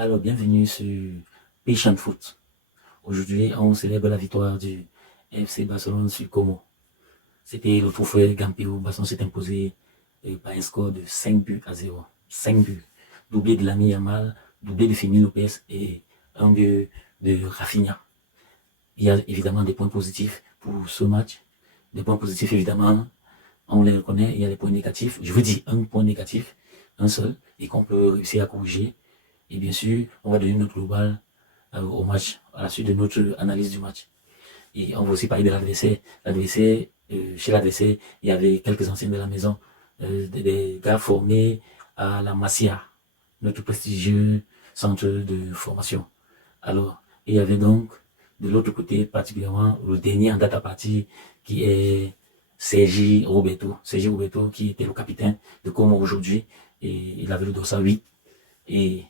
Alors, bienvenue sur Patient Foot. Aujourd'hui, on célèbre la victoire du FC Barcelone sur Como. C'était le trophée Gampio. Barcelone s'est imposé par un score de 5 buts à 0. 5 buts. Doublé de Lamine Yamal, doublé de Fermin Lopez et un but de Rafinha. Il y a évidemment des points positifs pour ce match. Des points positifs, évidemment, on les reconnaît. Il y a des points négatifs. Je veux dire un point négatif, un seul, et qu'on peut réussir à corriger. Et bien sûr, on va donner notre global au match, à la suite de notre analyse du match. Et on va aussi parler de l'adversaire. Chez l'adversaire, il y avait quelques anciens de la maison, des gars formés à la Masia, notre prestigieux centre de formation. Alors, il y avait donc, de l'autre côté, particulièrement, le dernier en date à partir, qui est Sergi Roberto. Sergi Roberto, qui était le capitaine de Como aujourd'hui, et il avait le dossard 8. Et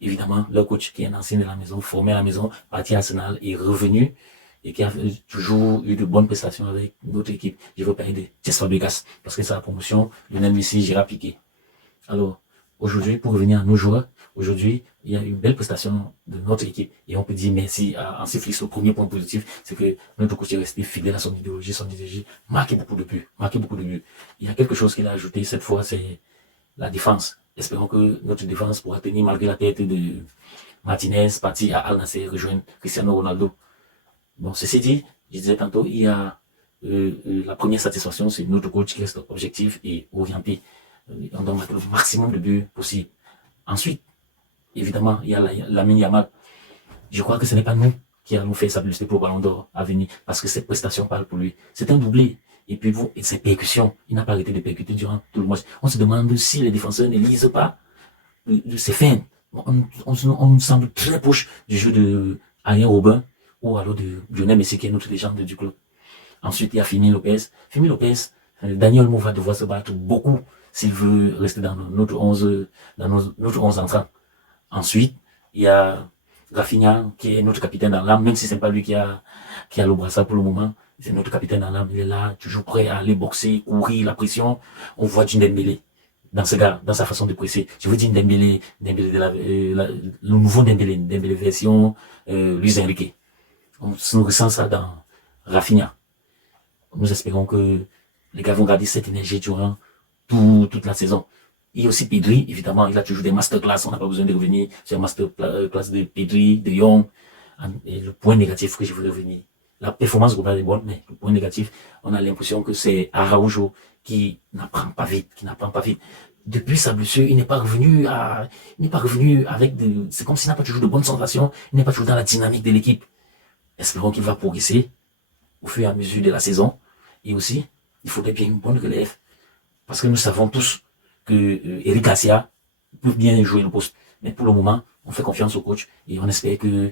évidemment, leur coach, qui est un ancien de la maison, formé à la maison, parti à Arsenal, est revenu et qui a toujours eu de bonnes prestations avec notre équipe. Je veux parler de Cesc Fabregas, parce que c'est la promotion, Lionel Messi, Gérard Piqué. Alors, aujourd'hui, pour revenir à nos joueurs, aujourd'hui, il y a une belle prestation de notre équipe et on peut dire merci à Hansi Flick. Le premier point positif, c'est que notre coach est resté fidèle à son idéologie, marqué beaucoup de buts, Il y a quelque chose qu'il a ajouté cette fois, c'est la défense. Espérons que notre défense pourra tenir malgré la tête de Martinez, parti à Al Nassr, rejoindre Cristiano Ronaldo. Bon, ceci dit, je disais tantôt, il y a la première satisfaction, c'est notre coach qui reste objectif et orienté. On doit mettre le maximum de buts possible. Ensuite, évidemment, il y a Lamine Yamal. Je crois que ce n'est pas nous qui allons faire sa publicité pour le Ballon d'Or à venir, parce que cette prestation parle pour lui. C'est un doublé. Et puis, et ses percussions, il n'a pas arrêté de percuter durant tout le match. On se demande si les défenseurs ne lisent pas ses feintes. On semble très proche du jeu de Arjen Robben ou alors de Lionel Messi, qui est notre légende du club. Ensuite, il y a Fermin Lopez. Fermin Lopez, Daniel Mo va devoir se battre beaucoup s'il veut rester dans notre 11 entrant. Ensuite, il y a Rafinha, qui est notre capitaine dans l'âme, même si c'est pas lui qui a le brassard pour le moment. C'est notre capitaine dans l'âme. Il est là, toujours prêt à aller boxer, courir, la pression. On voit du Dembélé dans ce gars, dans sa façon de presser. Je vous dis Dembélé de le nouveau Dembélé version Luis Enrique. On ressent ça dans Rafinha. Nous espérons que les gars vont garder cette énergie durant toute la saison. Il y a aussi Pedri, évidemment, il a toujours des masterclass, on n'a pas besoin de revenir sur la masterclass de Pedri, de Young. Et le point négatif que je voulais revenir, la performance globale est bonne, mais le point négatif, on a l'impression que c'est Araujo qui n'apprend pas vite, Depuis sa blessure, il n'est pas revenu avec c'est comme s'il n'a pas toujours de bonnes sensations, il n'est pas toujours dans la dynamique de l'équipe. Espérons qu'il va progresser au fur et à mesure de la saison. Et aussi, il faudrait bien une bonne relève. Parce que nous savons tous que Eric Garcia peut bien jouer le poste. Mais pour le moment, on fait confiance au coach et on espère que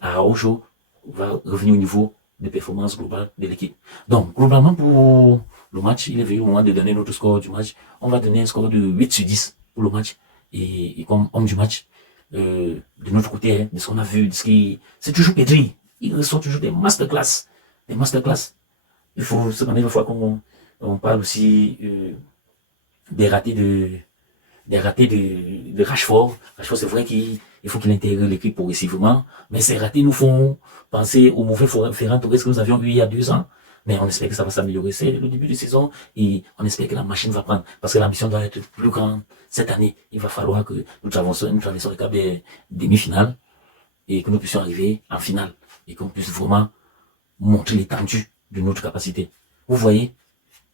Araujo va revenir au niveau de performance globale de l'équipe. Donc, globalement, pour le match, il est venu au moment de donner notre score du match. On va donner un score de 8 sur 10 pour le match. Et comme homme du match, de notre côté, hein, de ce qu'on a vu, c'est toujours Pedri. Il ressort toujours des masterclass. Il faut cependant une fois qu'on parle aussi des ratés de Rashford. Rashford, c'est vrai qu'il faut qu'il intègre l'équipe progressivement, mais ces ratés nous font penser au mauvais Ferran Torres que nous avions eu il y a 2 ans. Mais on espère que ça va s'améliorer. C'est le début de saison et on espère que la machine va prendre. Parce que l'ambition doit être plus grande cette année. Il va falloir que nous traversons le cap des demi-finales et que nous puissions arriver en finale et qu'on puisse vraiment montrer l'étendue de notre capacité. Vous voyez,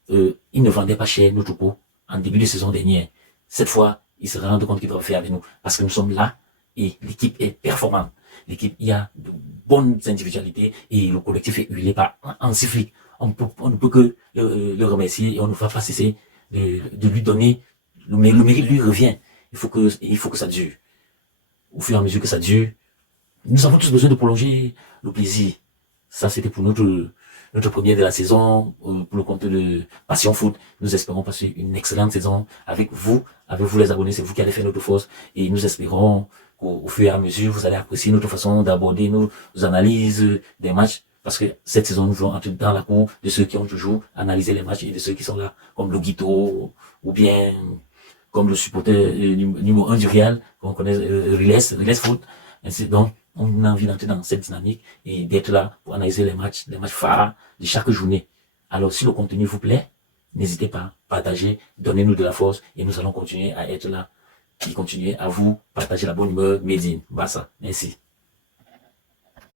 ils ne vendaient pas cher notre peau en début de saison dernière. Cette fois, ils se rendent compte qu'ils doivent faire avec nous parce que nous sommes là et l'équipe est performante. L'équipe, il y a de bonnes individualités et le collectif est huilé par Hansi Flick. On ne peut que le remercier et on ne va pas cesser de lui donner le mérite lui revient. Il faut que ça dure. Au fur et à mesure que ça dure, nous avons tous besoin de prolonger le plaisir. Ça, c'était pour notre première de la saison, pour le compte de Passion Foot. Nous espérons passer une excellente saison avec vous les abonnés, c'est vous qui allez faire notre force. Et nous espérons qu'au fur et à mesure, vous allez apprécier notre façon d'aborder nos analyses des matchs. Parce que cette saison, nous voulons entrer dans la cour de ceux qui ont toujours analysé les matchs et de ceux qui sont là, comme Loguito, ou bien comme le supporter numéro 1 du Real, qu'on connaît, Riles Foot. Ainsi, donc, on a envie d'entrer dans cette dynamique et d'être là pour analyser les matchs phares de chaque journée. Alors, si le contenu vous plaît, n'hésitez pas, partagez, donnez-nous de la force et nous allons continuer à être là et continuer à vous partager la bonne humeur, Médine. Bassa. Merci.